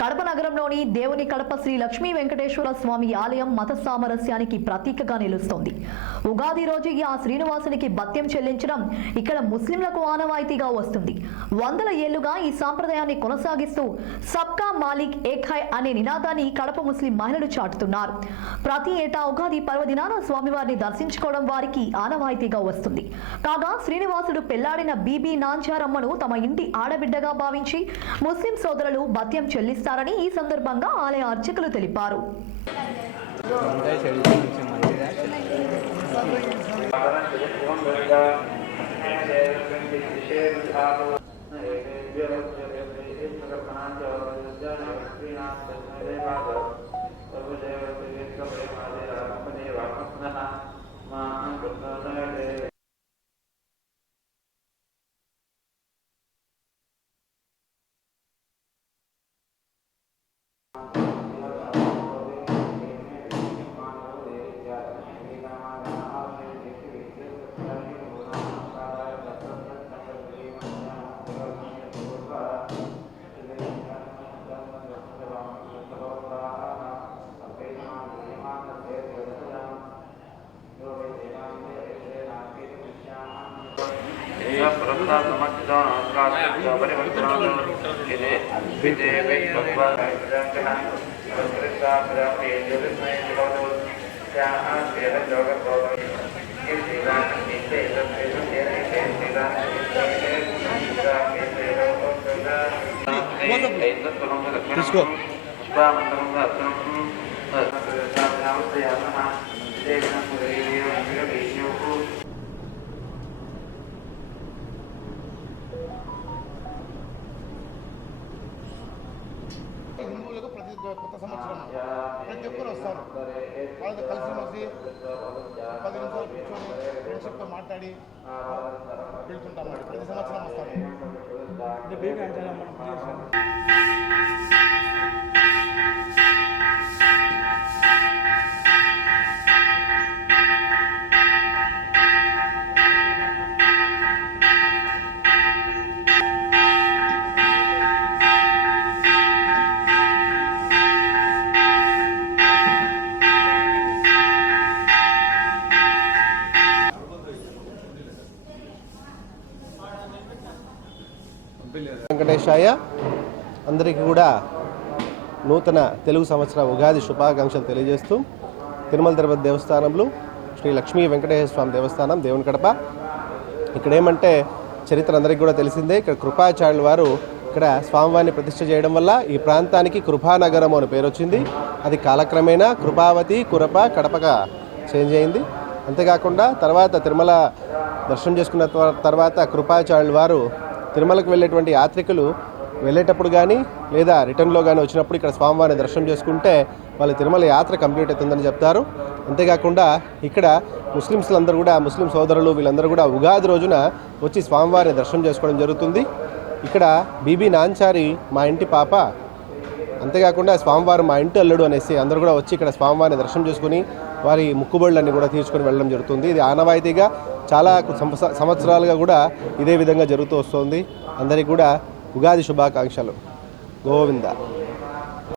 కడప నగరంలోని దేవుని కడప శ్రీ లక్ష్మీ వెంకటేశ్వర స్వామి ఆలయం మత సామరస్యానికి ప్రతీకగా నిలుస్తోంది. ఉగాది రోజు ఆ శ్రీనివాసునికి భత్యం చెల్లించడం ఇక్కడ ముస్లింలకు ఆనవాయితీగా వస్తుంది. వందల ఏళ్లుగా ఈ సాంప్రదాయాన్ని కొనసాగిస్తూ సబ్కా మాలిక్ ఏక్ హై అనే నినాదాన్ని కడప ముస్లిం మహిళలు చాటుతున్నారు. ప్రతి ఏటా ఉగాది పర్వదినాన స్వామివారిని దర్శించుకోవడం వారికి ఆనవాయితీగా వస్తుంది. కాగా శ్రీనివాసుడు పెళ్లాడిన బీబీ నాంచారమ్మను తమ ఇంటి ఆడబిడ్డగా భావించి ముస్లిం సోదరులు భత్యం చెల్లిస్తారని ఈ సందర్భంగా ఆలయ అర్చకులు తెలిపారు. హిందువులకు కొత్త సంవత్సరం ప్రతి ఒక్కరు వస్తారు. వాళ్ళతో కలిసిమెలిసి 10 నిమిషాలు కూర్చొని ఫ్రెండ్షిప్తో మాట్లాడి వెళ్తుంటాం. ప్రతి సంవత్సరం వస్తాము. వెంకటేశాయ అందరికీ కూడా నూతన తెలుగు సంవత్సర ఉగాది శుభాకాంక్షలు తెలియజేస్తూ తిరుమల తిరుపతి దేవస్థానంలో శ్రీ లక్ష్మీ వెంకటేశ్వర స్వామి దేవస్థానం దేవుని కడప ఇక్కడ ఏమంటే చరిత్ర అందరికీ కూడా తెలిసిందే. ఇక్కడ కృపాచార్యుల వారు ఇక్కడ స్వామివారిని ప్రతిష్ఠ చేయడం వల్ల ఈ ప్రాంతానికి కృపానగరం అని పేరు వచ్చింది. అది కాలక్రమేణా కృపావతి కురప కడపగా చేంజ్ అయింది. అంతేకాకుండా తర్వాత తిరుమల దర్శనం చేసుకున్న తర్వాత కృపాచార్యుల వారు తిరుమలకు వెళ్ళేటువంటి యాత్రికులు వెళ్ళేటప్పుడు కానీ లేదా రిటర్న్లో కానీ వచ్చినప్పుడు ఇక్కడ స్వామివారిని దర్శనం చేసుకుంటే వాళ్ళ తిరుమల యాత్ర కంప్లీట్ అవుతుందని చెప్తారు. అంతేకాకుండా ఇక్కడ ముస్లింలందరూ కూడా ముస్లిం సోదరులు వీళ్ళందరూ కూడా ఉగాది రోజున వచ్చి స్వామివారిని దర్శనం చేసుకోవడం జరుగుతుంది. ఇక్కడ బీబీ నాంచారి మా ఇంటి పాప, అంతేకాకుండా స్వామివారు మా ఇంటి అల్లుడు అనేసి అందరూ కూడా వచ్చి ఇక్కడ స్వామివారిని దర్శనం చేసుకుని వారి ముక్కుబడులన్నీ కూడా తీర్చుకొని వెళ్ళడం జరుగుతుంది. ఇది ఆనవాయితీగా చాలా సంవత్సరాలుగా కూడా ఇదే విధంగా జరుగుతూ వస్తుంది. అందరికీ కూడా ఉగాది శుభాకాంక్షలు. గోవింద.